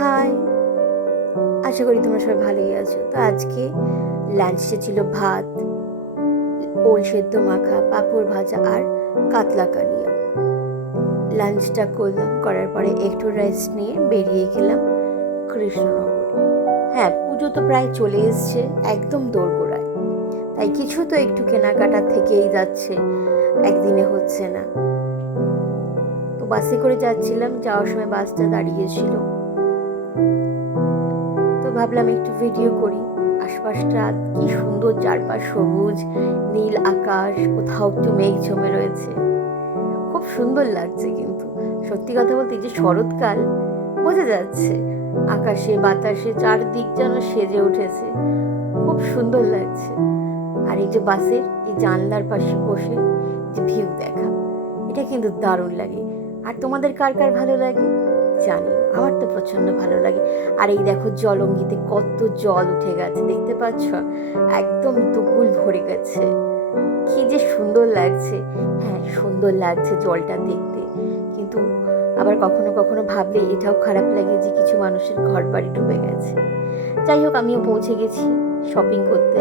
High, আশা করি তোমরা সবাই ভালোই আছো। তো আজকে লাঞ্চে ছিল ভাত, ওল সেদ্ধ মাখা, পাঁপড় ভাজা আর কাতলা কালিয়া। লাঞ্চটা করার পরে একটু রেস্ট নিয়ে বেরিয়ে গেলাম কৃষ্ণনগরে। হ্যাঁ, পুজো তো প্রায় চলে এসছে, একদম দোরগোড়ায়, তাই কিছু তো একটু কেনাকাটা থেকেই যাচ্ছে, একদিনে হচ্ছে না। তো বাসে করে যাচ্ছিলাম, যাওয়ার সময় বাসটা দাঁড়িয়েছিল, তো ভাবলাম একটু ভিডিও করি। আশপাশটা কি সুন্দর, চারপাশ সবুজ, নীল আকাশ, কোথাও একটু মেঘ জমে রয়েছে, খুব সুন্দর লাগছে। কিন্তু সত্যি কথা বলতে যে শরৎকাল বোঝা যাচ্ছে, আকাশে বাতাসে চারদিক যেন সেজে উঠেছে, খুব সুন্দর লাগছে। আর এই যে বাসের এই জানলার পাশে বসে যে ভিউ দেখা, এটা কিন্তু দারুণ লাগে। আর তোমাদের কার কার ভালো লাগে জানি, আমার তো প্রচন্ড ভালো লাগে। আর এই দেখো জলঙ্গিতে কত জল উঠে গেছে, দেখতে পাচ্ছ, একদম দুকুল ভরে গেছে, কি যে সুন্দর লাগছে। হ্যাঁ, সুন্দর লাগছে জলটা দেখতে, কিন্তু আবার কখনো কখনো ভাবলে এটাও খারাপ লাগে যে কিছু মানুষের ঘর বাড়ি ডুবে গেছে। যাই হোক, আমিও পৌঁছে গেছি শপিং করতে,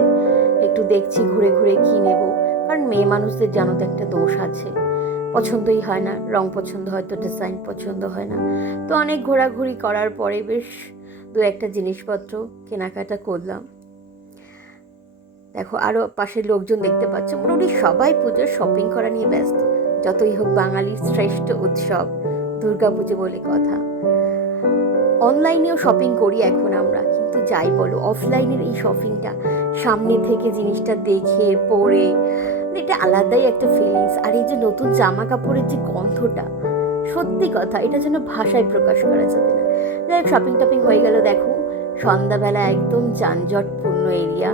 একটু দেখছি ঘুরে ঘুরে কি নেব, কারণ মেয়ে মানুষদের জানো তো একটা দোষ আছে, পছন্দই হয় না, রং পছন্দ হয় তো ডিজাইন পছন্দ হয় না। তো অনেক ঘোরাঘুরি করার পরে বেশ দু একটা জিনিসপত্র কেনাকাটা করলাম। দেখো আরও পাশের লোকজন দেখতে পাচ্ছ, মোটামুটি সবাই পুজোর শপিং করা নিয়ে ব্যস্ত। যতই হোক বাঙালির শ্রেষ্ঠ উৎসব দুর্গা পুজো বলে কথা। অনলাইনেও শপিং করি এখন আমরা, কিন্তু যাই বলো, অফলাইনের এই শপিংটা, সামনে থেকে জিনিসটা দেখে পরে, এটা আলাদাই একটা ফিলিংস। আর এই যে নতুন জামা কাপড়ের যে গন্ধটা, সত্যি কথা, এটা যেন ভাষায় প্রকাশ করা যাবে না। যাই হোক, শপিং টপিং হয়ে গেল। দেখো সন্ধ্যাবেলা একদম যানজটপূর্ণ এরিয়া,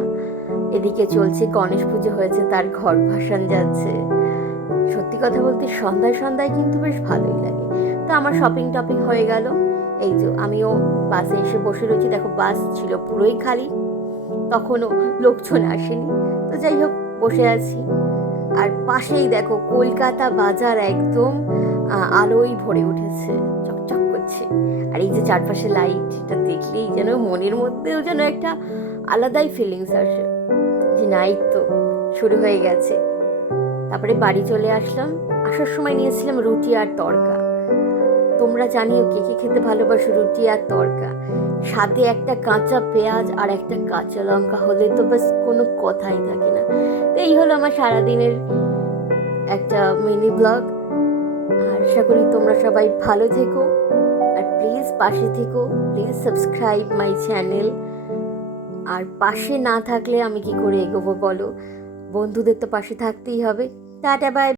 এদিকে চলছে গণেশ পুজো হয়েছে, তার ঘট ভাসান যাচ্ছে। সত্যি কথা বলতে সন্ধ্যায় সন্ধ্যায় কিন্তু বেশ ভালোই লাগে। তো আমার শপিং টপিং হয়ে গেল, এই যে আমিও বাসে এসে বসে রয়েছি। দেখো বাস ছিল পুরোই খালি, তখনও লোকজন আসেনি। তো যাই হোক, বসে আছি। আর পাশেই দেখো কলকাতা বাজার একদম আলোয় ভরে উঠেছে, চকচক করছে। আর এই যে চারপাশে লাইট, এটা দেখলেই যেন মনের মধ্যেও যেন একটা আলাদাই ফিলিংস আসে যে নাইট তো শুরু হয়ে গেছে। তারপরে বাড়ি চলে আসলাম। আসার সময় নিয়েছিলাম রুটি আর তড়কা। তোমরা জানিও কে কে খেতে ভালোবাসো রুটি আর তড়কা, সাথে একটা কাঁচা পেঁয়াজ আর একটা কাঁচা লঙ্কা হলে তো ব্যাস কোনো কথাই থাকে না। তো এই হলো আমার সারাদিনের একটা মিনি ব্লগ। আর আশা করি তোমরা সবাই ভালো থেকো, আর প্লিজ পাশে থেকো, প্লিজ সাবস্ক্রাইব মাই চ্যানেল। আর পাশে না থাকলে আমি কি করে এগোবো বলো, বন্ধুদের তো পাশে থাকতেই হবে। Tata bye.